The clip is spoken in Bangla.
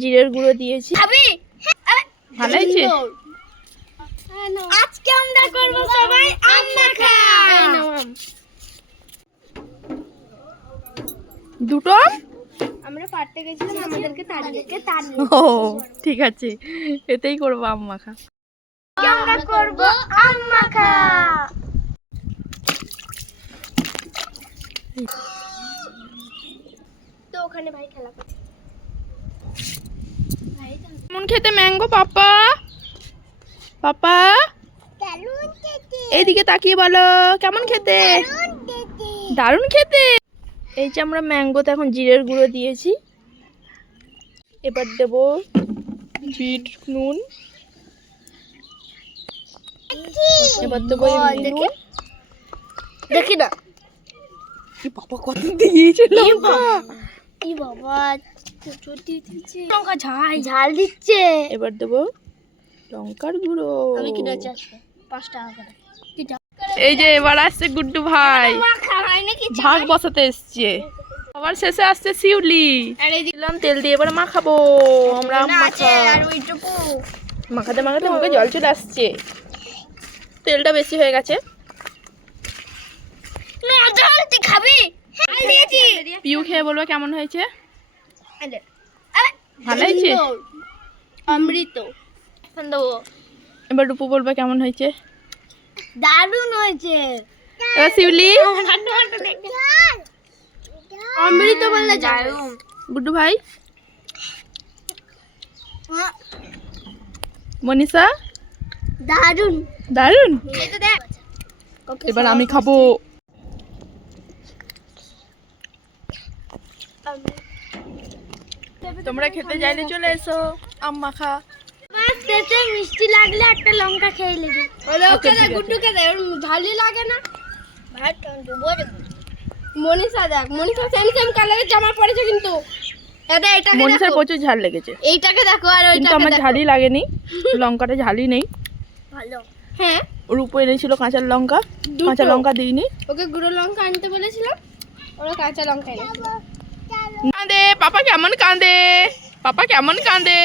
জিরের গুঁড়ো দিয়েছি। ভালো হয়েছে। আজকে আমরা করব সবাই আম মাখা। দুটো আমরা পারতে গেছিলাম, আমাদেরকে তাড়িয়ে ও ঠিক আছে, এতেই করবো আম মাখা। আমরা করব আম মাখা। তো ওখানে ভাই খেলা করছে। কেমন খেতে ম্যাঙ্গো পাপা? পাপা এইদিকে তাকিয়ে বলো কেমন খেতে। দারুণ খেতে। এই যে আমরা ম্যাঙ্গোতে এখন জিরের গুঁড়ো দিয়েছি, এবার দেব বিট নুন, এবার দেবো নুন। দেখি না বাবা কত দিয়েছে লঙ্কা। কি বাবা চুটি দিচ্ছে, লঙ্কা ঝাল ঝাল দিচ্ছে। এবার দেবো লঙ্কার গুঁড়ো। আমি কিনেছি 5 টাকা করে। এই যে এবার আসছে গুড্ডু ভাই, মাখা হয় নাকি? ভাগ বসাতে এসছে। আবার শেষে আসছে শিউলি। দিলাম তেল দিয়ে এবার মাখাবো আমরা আম মাখা। আর ওইটুকু মাখাতে মাখাতে মুখে জল চলে আসছে, তেলটা বেশি হয়ে গেছে। মজা হচ্ছে, খাবি? হ্যাঁ দিয়েছি। পিউ খেয়ে বলবো কেমন হয়েছে। ভালো হয়েছে। অমৃত দেবো। এবার রূপু বলবে কেমন হয়েছে। দারুণ হয়েছে। এবার শিউলি। অমৃত বললে দারুণ। গুড্ডু ভাই, মনীষা দারুণ দারুণ। এটা দেখ। এবার আমি খাবো। তোমরা খেতে চাইলে চলে এসো আম মাখা। বাস খেতে মিষ্টি লাগলে একটা লঙ্কা খেয়ে নেবে। ওলে ওকে দে, গুড্ডুকে দে, ওর ঝালই লাগে না। ভাই টন্টু বড় মনীষা দেখ, মনীষা সেম সেম কালারের জামা পরেছে কিন্তু। এটা এটাকে মনীষার দেখো, প্রচুর ঝাল লেগেছে, এইটাকে দেখো আর কিন্তু ওইটাকে আমার দেখো। ঝালই লাগেনি, লঙ্কাটা ঝালই নেই। ভালো। হ্যাঁ রূপু এনেছিল কাঁচা লঙ্কা, কাঁচা লঙ্কা দিইনি। ওকে গুঁড়ো লঙ্কা আনতে বলেছিলাম, ওরা কাঁচা লঙ্কা এনেছিল। কাঁদে পাপা, কেমন কাঁদে পাপা, কেমন কাঁদে।